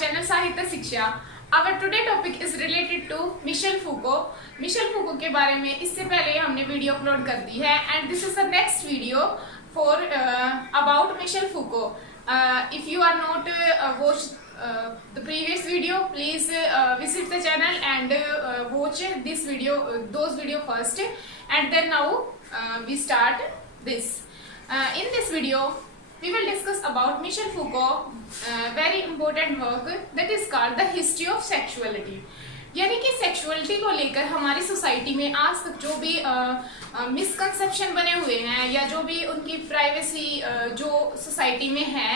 channel Sahitya Shiksha. Our today topic is related to Michel Foucault. Michel Foucault के बारे में इससे पहले हमने वीडियो अपलोड कर दी है and this is the next video for about Michel Foucault. If you are not watched the previous video, please visit the channel and watch this video, those video first, and then now we start this. In this video, we will discuss about Michel Foucault very important work that is called the History of Sexuality. यानी कि sexuality को लेकर हमारी society में आज तक जो भी मिसकंसेप्शन बने हुए हैं या जो भी उनकी प्राइवेसी जो सोसाइटी में है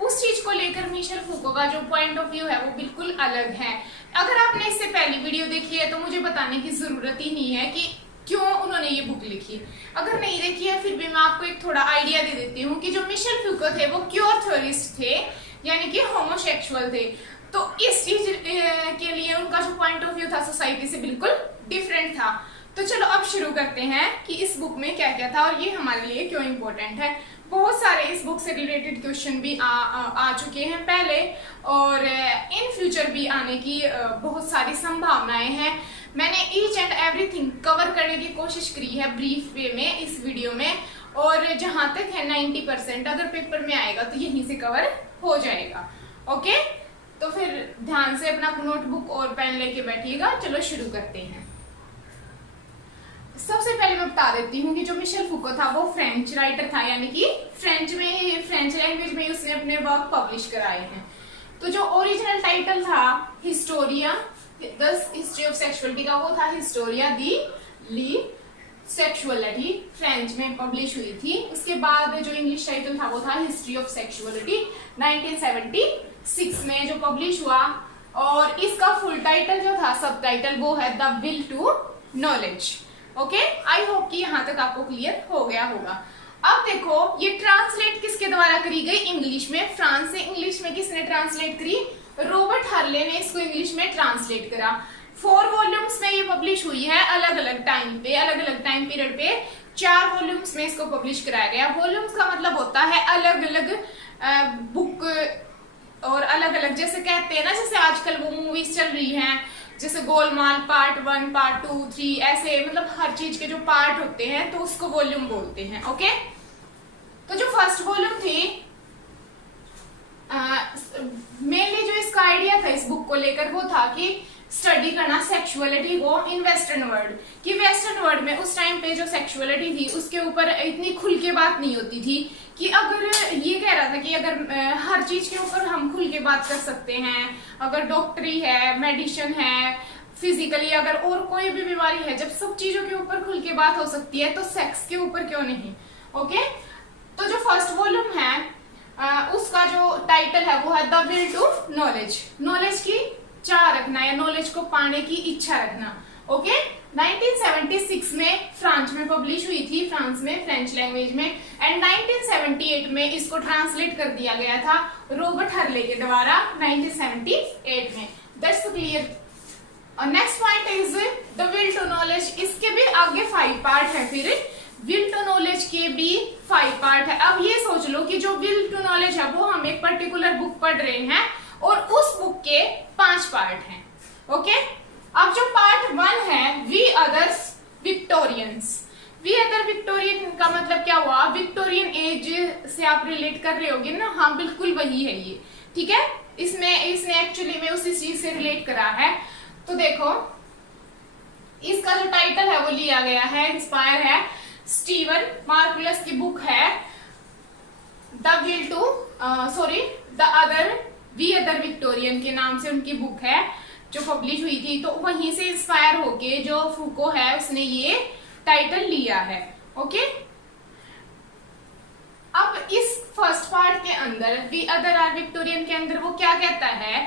उस चीज को लेकर मिशेल फूको का जो पॉइंट ऑफ व्यू है वो बिल्कुल अलग है। अगर आपने इससे पहली वीडियो देखी है तो मुझे बताने की जरूरत ही नहीं है कि क्यों उन्होंने ये बुक लिखी। अगर नहीं देखी है फिर भी मैं आपको एक थोड़ा आइडिया दे देती हूँ कि जो मिशेल फूको थे वो क्योर थ्योरिस्ट थे, यानी कि होमोसेक्सुअल थे। तो इस चीज के लिए उनका जो पॉइंट ऑफ व्यू था सोसाइटी से बिल्कुल डिफरेंट था। तो चलो अब शुरू करते हैं कि इस बुक में क्या क्या था और ये हमारे लिए क्यों इम्पोर्टेंट है। बहुत सारे इस बुक से रिलेटेड क्वेश्चन भी आ चुके हैं पहले और इन फ्यूचर भी आने की बहुत सारी संभावनाएं हैं। मैंने ईच एंड एवरीथिंग कवर करने की कोशिश करी है ब्रीफ वे में इस वीडियो में, और जहां तक है 90% अगर पेपर में आएगा तो यहीं से कवर हो जाएगा। ओके, तो फिर ध्यान से अपना नोटबुक और पेन लेके बैठिएगा। चलो शुरू करते हैं। सबसे पहले मैं बता देती हूँ कि जो मिशेल फूको था वो फ्रेंच राइटर था, यानी कि फ्रेंच लैंग्वेज में उसने अपने वर्क पब्लिश कराए हैं। तो जो ओरिजिनल टाइटल था Historia the history of sexuality का, वो था हिस्टोरिया दी सेक्सुअलिटी, फ्रेंच में पब्लिश हुई थी। उसके बाद जो इंग्लिश टाइटल था वो था हिस्ट्री ऑफ सेक्सुअलिटी 1976 में जो पब्लिश हुआ, और इसका फुल टाइटल जो था सब टाइटल वो है the will to knowledge. Okay, I hope कि यहाँ तक आपको क्लियर हो गया होगा। अब देखो ये ट्रांसलेट किसके द्वारा करी गई, इंग्लिश में। फ्रांस से इंग्लिश में किसने ट्रांसलेट करी, रॉबर्ट हर्ले ने इसको इंग्लिश में ट्रांसलेट करा। 4 वॉल्यूम्स में ये पब्लिश हुई है, अलग अलग टाइम पीरियड पे 4 वॉल्यूम्स में इसको पब्लिश कराया गया। वॉल्यूम्स का मतलब होता है अलग अलग बुक और अलग अलग, जैसे कहते हैं ना, जैसे आजकल वो मूवीज चल रही हैं जैसे गोलमाल पार्ट 1 पार्ट 2 3 ऐसे, मतलब हर चीज के जो पार्ट होते हैं तो उसको वॉल्यूम बोलते हैं। ओके, तो जो फर्स्ट वॉल्यूम थी मेनली जो इसका आइडिया था इस बुक को लेकर वो था कि स्टडी करना सेक्सुअलिटी को इन वेस्टर्न वर्ल्ड, कि वेस्टर्न वर्ल्ड में उस टाइम पे जो सेक्सुअलिटी थी उसके ऊपर इतनी खुल के बात नहीं होती थी। कि अगर ये कह रहा था कि अगर हर चीज के ऊपर हम खुल के बात कर सकते हैं, अगर डॉक्टरी है, मेडिसिन है, फिजिकली अगर और कोई भी बीमारी है, जब सब चीजों के ऊपर खुल के बात हो सकती है तो सेक्स के ऊपर क्यों नहीं। ओके, तो जो फर्स्ट वॉल्यूम है उसका जो टाइटल है वो है the will to knowledge, knowledge की चाह रखना या नॉलेज को पाने की इच्छा रखना। ओके, 1976 में फ्रांस में पब्लिश हुई थी, फ्रांस में फ्रेंच लैंग्वेज में, एंड 1978 में इसको ट्रांसलेट कर दिया गया था रॉबर्ट हर्ले के द्वारा 1978 में। That's clear. Next point is the will to knowledge. इसके भी आगे 5 पार्ट है, फिर विल टू नॉलेज के भी 5 पार्ट है। अब ये सोच लो कि जो विल टू नॉलेज है वो हम एक पर्टिकुलर बुक पढ़ रहे हैं और उस बुक के 5 पार्ट हैं। ओके, अब जो पार्ट 1 है we others Victorians. We other Victorian का मतलब क्या हुआ, विक्टोरियन एज से आप रिलेट कर रहे होगे ना। हाँ, बिल्कुल वही है ये, ठीक है। इसने एक्चुअली में उसी चीज से रिलेट करा है। तो देखो इसका जो टाइटल है वो लिया गया है, इंस्पायर है स्टीवन मार्कुलस की बुक है the will to the other we other Victorian के नाम से उनकी बुक है जो पब्लिश हुई थी। तो वहीं से इंस्पायर होके जो फूको है उसने ये टाइटल लिया है। ओके, अब इस फर्स्ट पार्ट के अंदर वी अदर आर विक्टोरियन के अंदर वो क्या कहता है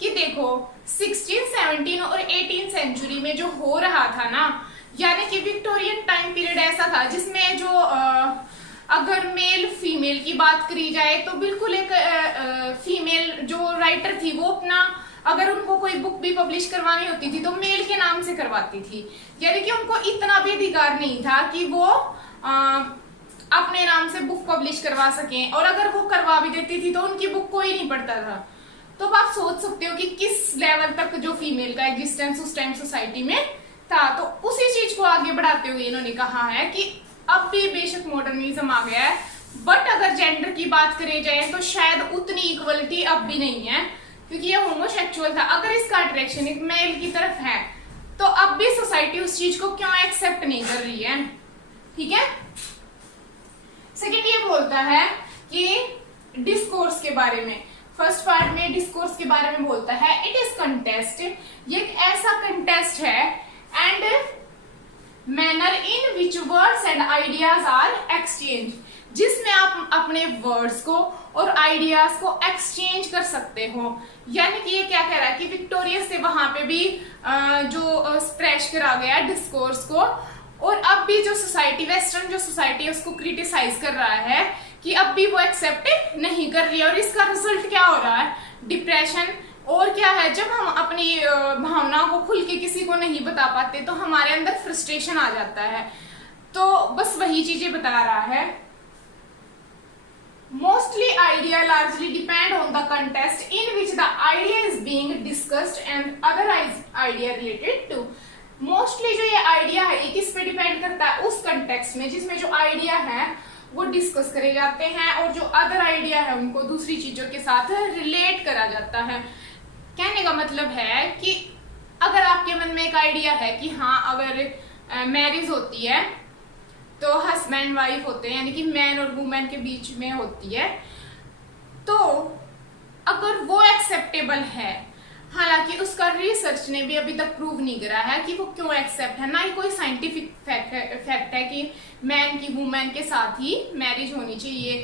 कि देखो 16, 17 और 18 सेंचुरी में जो हो रहा था ना, यानी कि विक्टोरियन टाइम पीरियड ऐसा था जिसमें जो अगर मेल फीमेल की बात करी जाए तो बिल्कुल एक फीमेल जो राइटर थी वो अपना अगर उनको कोई बुक भी पब्लिश करवानी होती थी तो मेल के नाम से करवाती थी, यानी कि उनको इतना भी अधिकार नहीं था कि वो अपने नाम से बुक पब्लिश करवा सकें, और अगर वो करवा भी देती थी तो उनकी बुक कोई नहीं पढ़ता था। तो अब आप सोच सकते हो कि किस लेवल तक जो फीमेल का एग्जिस्टेंस उस टाइम सोसाइटी में था। तो उसी चीज को आगे बढ़ाते हुए इन्होंने कहा है कि अब भी बेशक मॉडर्निज्म आ गया है, बट अगर जेंडर की बात करी जाए तो शायद उतनी इक्वलिटी अब भी नहीं है, क्योंकि ये होमोसेक्सुअल था, अगर इसका अट्रैक्शन एक मेल की तरफ है तो अब भी सोसाइटी उस चीज को क्यों एक्सेप्ट नहीं कर रही है। ठीक है। सेकंड ये बोलता है कि डिस्कोर्स के बारे में, फर्स्ट पार्ट में डिस्कोर्स के बारे में बोलता है इट इज कंटेस्ट, ये एक ऐसा कंटेस्ट है and manner in which words and ideas are exchange, जिसमें आप अपने वर्ड्स को और आइडियाज को एक्सचेंज कर सकते हो। यानी कि ये क्या कह रहा है कि विक्टोरिया से वहां पे भी जो स्प्रेश करा गया डिस्कोर्स को, और अब भी जो सोसाइटी, वेस्टर्न जो सोसाइटी है उसको क्रिटिसाइज कर रहा है कि अब भी वो एक्सेप्ट नहीं कर रही है। और इसका रिजल्ट क्या हो रहा है, डिप्रेशन। और क्या है, जब हम अपनी भावनाओं को खुल के किसी को नहीं बता पाते तो हमारे अंदर फ्रस्ट्रेशन आ जाता है। तो बस वही चीजें बता रहा है। Mostly idea largely depend on the contest in which the idea is being discussed and other idea related to. Mostly जो ये आइडिया है ये किस पे डिपेंड करता है, उस कंटेक्स्ट में जिसमें जो आइडिया है वो डिस्कस करे जाते हैं और जो अदर आइडिया है उनको दूसरी चीजों के साथ रिलेट करा जाता है। कहने का मतलब है कि अगर आपके मन में एक आइडिया है कि हाँ अगर मैरिज होती है तो हस्बैंड वाइफ होते हैं, यानी कि मैन और वुमेन के बीच में होती है, तो अगर वो एक्सेप्टेबल है, हालांकि उसका रिसर्च ने भी अभी तक प्रूव नहीं करा है कि वो क्यों एक्सेप्ट है, ना ही कोई साइंटिफिक फैक्ट है कि मैन की वुमेन के साथ ही मैरिज होनी चाहिए।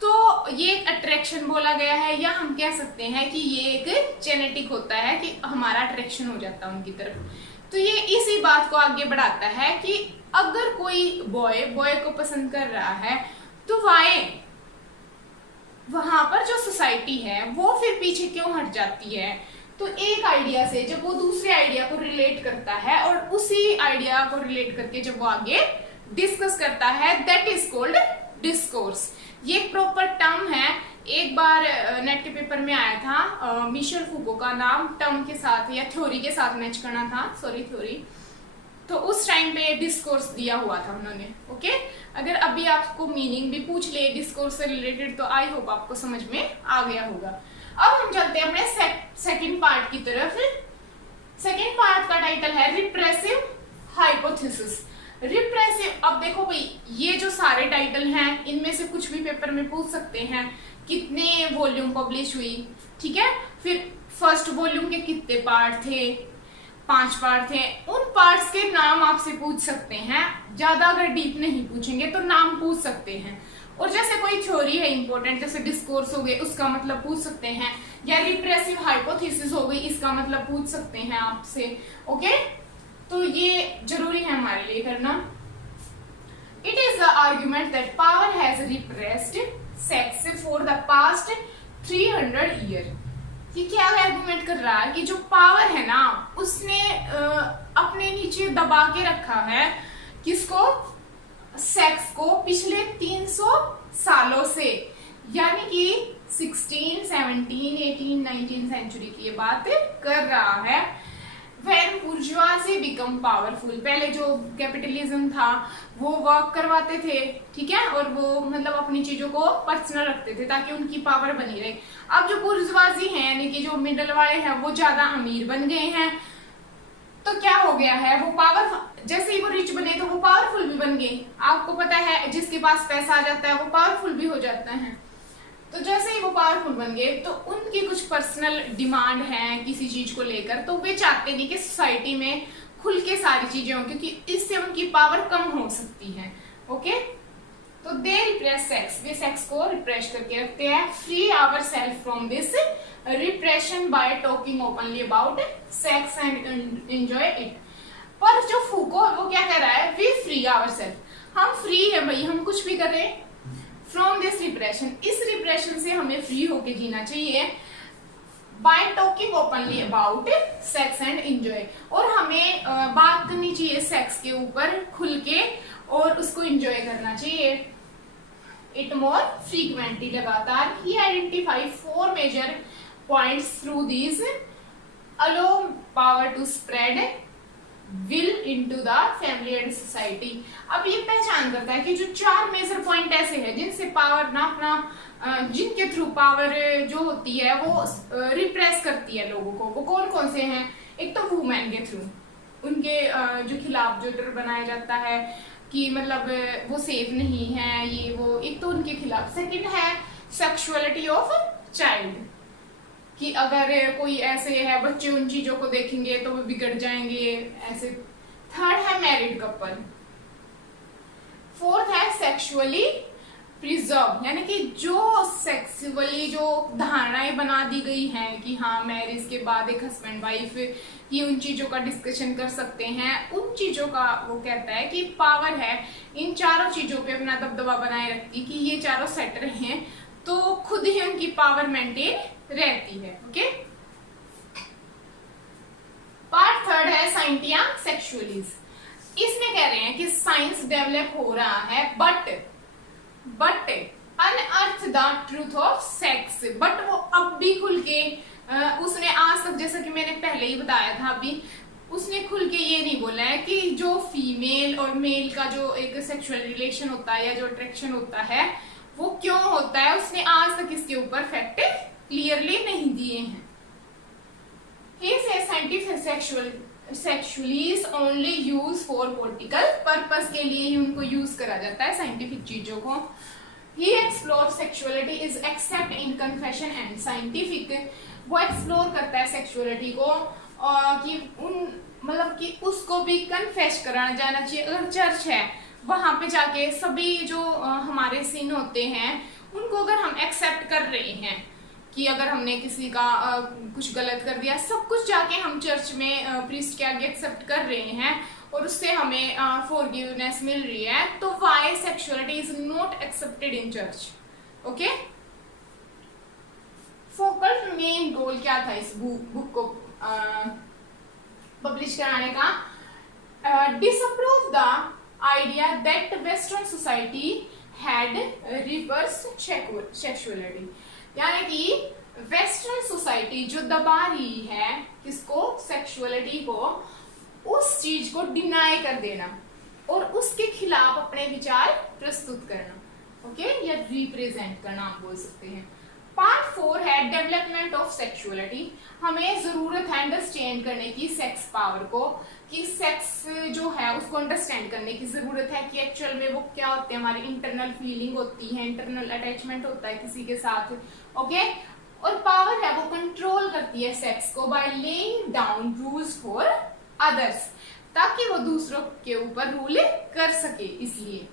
तो ये एक अट्रैक्शन बोला गया है, या हम कह सकते हैं कि ये एक जेनेटिक होता है कि हमारा अट्रैक्शन हो जाता है उनकी तरफ। तो ये इसी बात को आगे बढ़ाता है कि अगर कोई बॉय को पसंद कर रहा है तो वहां पर जो सोसाइटी है वो फिर पीछे क्यों हट जाती है। तो एक आइडिया से जब वो दूसरे आइडिया को रिलेट करता है और उसी आइडिया को रिलेट करके जब वो आगे डिस्कस करता है, दैट इज कॉल्ड डिस्कोर्स। ये एक प्रॉपर टर्म है, एक बार नेट के पेपर में आया था, मिशेल फूको का नाम टर्म के साथ या थ्योरी के साथ मैच करना था, सॉरी थ्योरी, तो उस टाइम पे डिस्कोर्स दिया हुआ था उन्होंने। ओके, अगर अभी आपको मीनिंग भी पूछ ले डिस्कोर्स से रिलेटेड तो आई होप आपको समझ में आ गया होगा। अब हम चलते हैं अपने सेकंड पार्ट की तरफ। सेकंड पार्ट का टाइटल है रिप्रेसिव हाइपोथेसिस। रिप्रेसिव, अब देखो भाई ये जो सारे टाइटल हैं इनमें से कुछ भी पेपर में पूछ सकते हैं, कितने वॉल्यूम पब्लिश हुई, ठीक है, फिर फर्स्ट वॉल्यूम के कितने पार्ट थे, 5 पार्ट थे, उन पार्ट्स के नाम आपसे पूछ सकते हैं। ज्यादा अगर डीप नहीं पूछेंगे तो नाम पूछ सकते हैं। और जैसे कोई थ्योरी है इंपॉर्टेंट, जैसे डिस्कोर्स हो गए, उसका मतलब पूछ सकते हैं, या रिप्रेसिव हाइपोथेसिस हो गई, इसका मतलब पूछ सकते हैं आपसे। ओके, तो ये जरूरी है हमारे लिए करना। It is the argument that power has repressed sex for the past 300 year. ये क्या आर्गुमेंट कर रहा है कि जो पावर है ना उसने अपने नीचे दबा के रखा है, किसको, सेक्स को, पिछले 300 सालों से, यानी कि 16, 17, 18, 19 सेंचुरी की ये बात कर रहा है। When bourgeoisie become powerful, पहले जो कैपिटलिज्म था वो वर्क करवाते थे, ठीक है, और वो मतलब अपनी चीजों को पर्सनल रखते थे ताकि उनकी पावर बनी रहे। अब जो बुर्जुआजी है यानी कि जो मिडल वाले हैं वो ज्यादा अमीर बन गए हैं, तो क्या हो गया है, वो पावर, जैसे ही वो रिच बने तो वो पावरफुल भी बन गए। आपको पता है जिसके पास पैसा आ जाता है वो पावरफुल भी हो जाता है। तो जैसे ही वो पावरफुल बन गए तो उनकी कुछ पर्सनल डिमांड है किसी चीज को लेकर, तो वे चाहते नहीं कि सोसाइटी में खुल के सारी चीजें हों, क्योंकि इससे उनकी पावर कम हो सकती है। ओके, तो दे रिप्रेस सेक्स, वे सेक्स को रिप्रेस करके रखते हैं। Free our self from this repression by talking openly about sex and enjoy it. पर जो फूको वो क्या कह रहा है, वी फ्री आवर सेल्फ, हम फ्री है भाई, हम कुछ भी करें, फ्रॉम दिस रिप्रेशन, इस रिप्रेशन से हमें फ्री होके जीना चाहिए, by talking openly about sex and enjoy, और हमें बात करनी चाहिए सेक्स के ऊपर खुल के और उसको एंजॉय करना चाहिए। इट मोर फ्रीक्वेंटली, लगातार। ही identify 4 major points through these allow power to spread will into the family and society। अब ये पहचान करता है कि जो 4 मेजर पॉइंट ऐसे हैं जिनसे पावर ना अपना जिनके थ्रू पावर जो होती है वो रिप्रेस करती है लोगों को, वो कौन कौन से हैं। एक तो वुमेन के थ्रू, उनके जो खिलाफ जो डर बनाया जाता है कि मतलब वो सेफ नहीं है, ये वो, एक तो उनके खिलाफ। सेकंड है सेक्सुअलिटी ऑफ चाइल्ड, कि अगर कोई ऐसे है बच्चे उन चीजों को देखेंगे तो वो बिगड़ जाएंगे ऐसे। थर्ड है मैरिड कपल। फोर्थ है सेक्सुअली प्रिजर्व, यानी कि जो सेक्सुअली जो धारणाएं बना दी गई हैं कि हाँ मैरिज के बाद एक हस्बैंड वाइफ ये उन चीजों का डिस्कशन कर सकते हैं, उन चीजों का वो कहता है कि पावर है इन चारों चीजों पे अपना दबदबा बनाए रखती, कि ये चारों सेट रहे तो खुद ही उनकी पावर मेंटेन रहती है। ओके, पार्ट थर्ड है साइंटिया सेक्सुअलिज। इसमें कह रहे हैं कि साइंस डेवलप हो रहा है but unearth the truth of sex, but वो अब भी खुल के उसने आज तक, जैसा कि मैंने पहले ही बताया था अभी, उसने खुल के ये नहीं बोला है कि जो फीमेल और मेल का जो एक सेक्सुअल रिलेशन होता है या जो अट्रैक्शन होता है वो क्यों होता है। उसने आज तक इसके ऊपर फैक्ट क्लियरली नहीं दिए हैं। He says scientific sexually only use for political purpose के लिए ही उनको यूज करा जाता है साइंटिफिक चीजों को। He explores sexuality is except in confession and scientific, वो एक्सप्लोर करता है सेक्सुअलिटी को कि उन मतलब कि उसको भी कन्फेस कराना जाना चाहिए। अगर चर्च है वहां पे जाके सभी जो हमारे सीन होते हैं उनको अगर हम एक्सेप्ट कर रहे हैं कि अगर हमने किसी का कुछ गलत कर दिया, सब कुछ जाके हम चर्च में प्रीस्ट के आगे एक्सेप्ट कर रहे हैं और उससे हमें फॉरगिवनेस मिल रही है, तो why sexuality is not accepted in church. Okay, focal main goal क्या था इस बुक को पब्लिश कराने का? Disapprove the idea that western society had reverse sexuality, यानी कि वेस्टर्न सोसाइटी जो दबा रही है किसको, सेक्सुअलिटी को, उस चीज को डिनाई कर देना और उसके खिलाफ अपने विचार प्रस्तुत करना। ओके, या रिप्रेजेंट करना आप बोल सकते हैं। पार्ट 4 है डेवलपमेंट ऑफ सेक्सुअलिटी। हमें जरूरत है अंडरस्टैंड करने की सेक्स पावर को, कि सेक्स जो है उसको अंडरस्टैंड करने की जरूरत है कि एक्चुअल में वो क्या होते हैं। हमारी इंटरनल फीलिंग होती है, इंटरनल अटैचमेंट होता है किसी के साथ। ओके, और पावर है वो कंट्रोल करती है सेक्स को by laying down rules for others, ताकि वो दूसरों के ऊपर रूल कर सके। इसलिए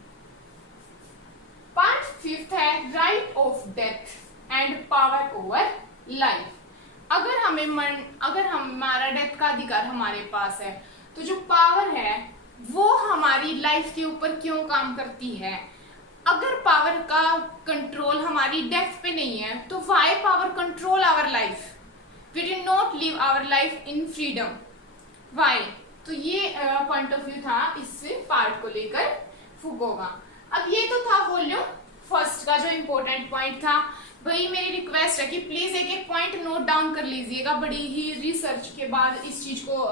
पार्ट 5 है right of death and power over life. अगर हमारा डेथ का अधिकार हमारे पास है तो जो पावर है वो हमारी लाइफ के ऊपर क्यों काम करती है। अगर पावर का कंट्रोल हमारी डेथ पे नहीं है तो why power control our life, we did not live our life in freedom, why. तो ये पॉइंट ऑफ व्यू था इस पार्ट को लेकर फुको का। अब ये तो था वॉल्यूम फर्स्ट का जो इंपॉर्टेंट पॉइंट था। वही मेरी रिक्वेस्ट है कि प्लीज एक एक पॉइंट नोट डाउन कर लीजिएगा। बड़ी ही रिसर्च के बाद इस चीज को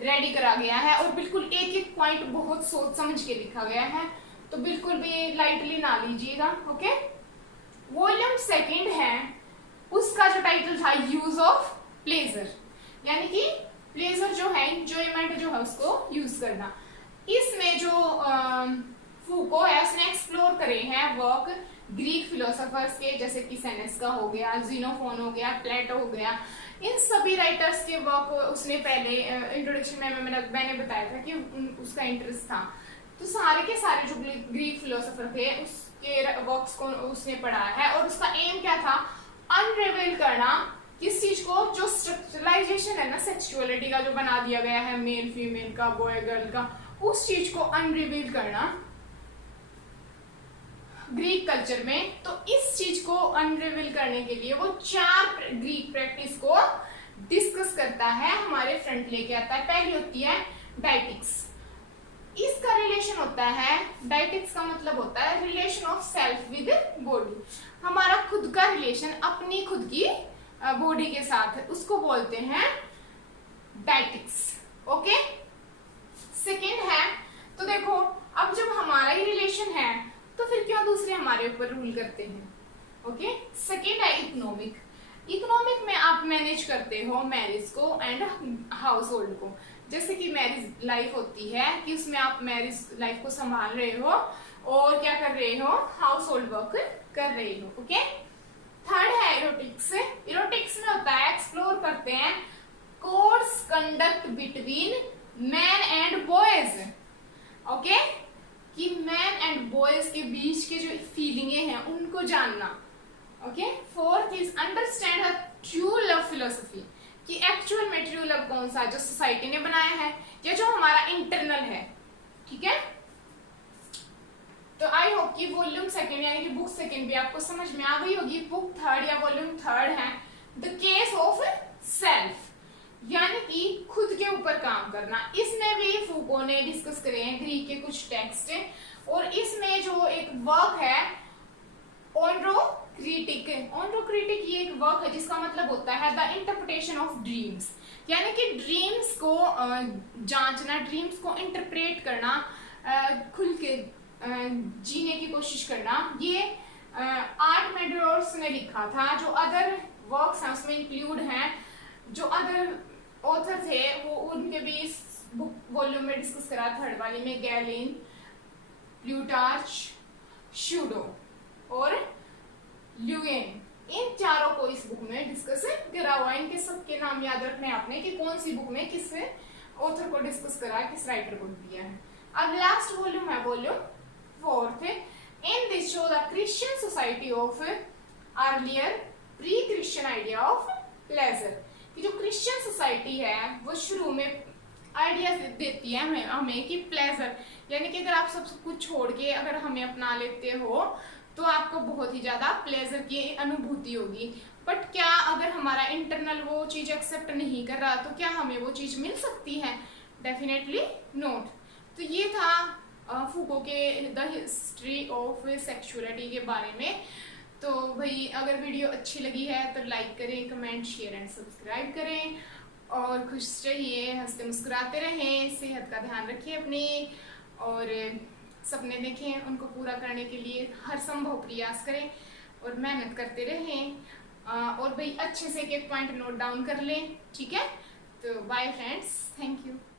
रेडी करा गया है और बिल्कुल एक एक पॉइंट बहुत सोच समझ के लिखा गया है, तो बिल्कुल भी लाइटली ना लीजिएगा। ओके, वॉल्यूम सेकंड है, उसका जो टाइटल था यूज ऑफ प्लेजर, यानी कि प्लेजर जो है, एंजॉयमेंट जो है उसको यूज करना। इसमें जो फूको है उसने एक्सप्लोर करे हैं वर्क ग्रीक फिलोसोफर्स के, जैसे कि सेनेस्का हो गया, जीनोफोन हो गया, प्लेटो हो गया, इन सभी राइटर्स के वर्क उसने पहले इंट्रोडक्शन में मैंने बताया था कि उसका इंटरेस्ट था। तो सारे के सारे जो ग्रीक फिलोसोफर थे उसके वर्क्स को उसने पढ़ा है और उसका एम क्या था, अनरिवील करना किस चीज को, जो स्ट्रक्चरलाइजेशन है ना सेक्सुअलिटी का जो बना दिया गया है मेल फीमेल का, बॉय गर्ल का, उस चीज को अनरिवील करना ग्रीक कल्चर में। तो इस चीज को अनरिवील करने के लिए वो 4 ग्रीक प्रैक्टिस को डिस्कस करता है, हमारे फ्रंट लेके आता है। पहली होती है डाइटिक्स। इसका रिलेशन होता है, डाइटिक्स का मतलब होता है relation of self with body, हमारा खुद का रिलेशन अपनी खुद की बॉडी के साथ, उसको बोलते हैं डाइटिक्स। ओके, सेकेंड है, तो देखो अब जब हमारा ही रिलेशन है तो फिर क्यों दूसरे हमारे ऊपर रूल करते हैं। ओके, सेकेंड है इकोनॉमिक। इकोनॉमिक में आप मैनेज करते हो मैरिज को एंड हाउस होल्ड को। जैसे कि मैरिज लाइफ होती है कि उसमें आप मैरिज लाइफ को संभाल रहे हो और क्या कर रहे हो, हाउस होल्ड वर्क कर रहे हो। ओके, थर्ड है इरोटिक्स। इरोटिक्स में होता है, एक्सप्लोर करते हैं course conduct between man and boys. Okay, कि मैन एंड बॉयज के बीच के जो फीलिंगे हैं उनको जानना। Okay, fourth is understand true love philosophy, कि एक्चुअल में ट्रू लव कौन सा, जो सोसाइटी ने बनाया है या जो हमारा इंटरनल है। ठीक है, तो आई होप कि वॉल्यूम सेकंड यानी कि बुक सेकंड भी आपको समझ में आ गई होगी। बुक थर्ड या वॉल्यूम थर्ड है द केस ऑफ सेल्फ, यानी कि खुद के ऊपर काम करना। इसमें भी फूको ने डिस्कस करे हैं ग्रीक के कुछ टेक्स्ट, और इसमें जो एक वर्क है ओनरोक्रिटिक। ओनरोक्रिटिक ये एक वर्क है जिसका मतलब होता है द इंटरप्रिटेशन ऑफ ड्रीम्स, यानी कि ड्रीम्स को जांचना, ड्रीम्स को इंटरप्रेट करना, खुल के जीने की कोशिश करना। ये आर्ट मेडोर्स ने लिखा था। जो अदर वर्क्स हैं उसमें इंक्लूड हैं, जो अदर ऑथर थे वो उनके भी इस बुक वॉल्यूम में डिस्कस करा। थर्ड वाली में गैलिन, प्लूटार्च, शूडो और ल्यूएन, इन चारों को इस बुक में डिस्कस करा हुआ। इनके सबके नाम याद रखने आपने कि कौन सी बुक में किस ऑथर को डिस्कस करा, किस राइटर को दिया है। अब लास्ट वॉल्यूम है volume fourth. In this show the Christian society of earlier pre Christian idea of pleasure, कि जो क्रिश्चियन सोसाइटी है वो शुरू में आइडिया देती है हमें कि प्लेजर, यानी कि अगर आप सब कुछ छोड़ के अगर हमें अपना लेते हो तो आपको बहुत ही ज्यादा प्लेजर की अनुभूति होगी। बट क्या अगर हमारा इंटरनल वो चीज एक्सेप्ट नहीं कर रहा तो क्या हमें वो चीज मिल सकती है? Definitely not. तो ये था फूको के द हिस्ट्री ऑफ सेक्सुअलिटी के बारे में। तो भाई अगर वीडियो अच्छी लगी है तो लाइक करें, कमेंट, शेयर एंड सब्सक्राइब करें और खुश रहिए, हंसते मुस्कुराते रहें, सेहत का ध्यान रखिए अपनी, और सपने देखें, उनको पूरा करने के लिए हर संभव प्रयास करें और मेहनत करते रहें। और भाई अच्छे से एक एक पॉइंट नोट डाउन कर लें। ठीक है, तो बाय फ्रेंड्स, थैंक यू।